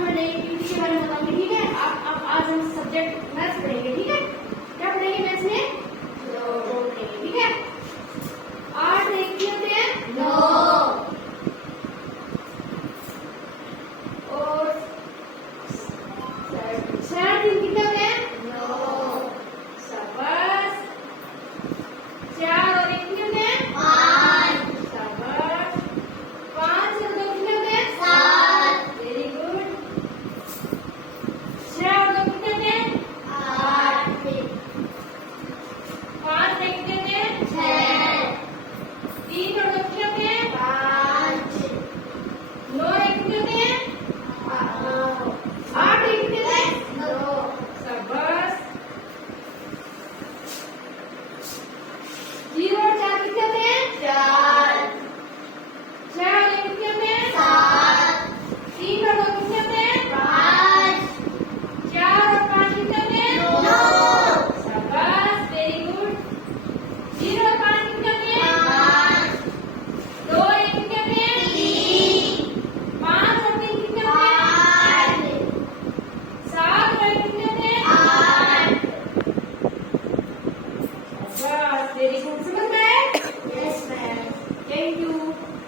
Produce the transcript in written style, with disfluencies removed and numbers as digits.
मैं नई एक्टिविटी के बारे में बताऊंगी, ठीक है। आप आज हम सब्जेक्ट मैथ्स पढ़ेंगे, ठीक है।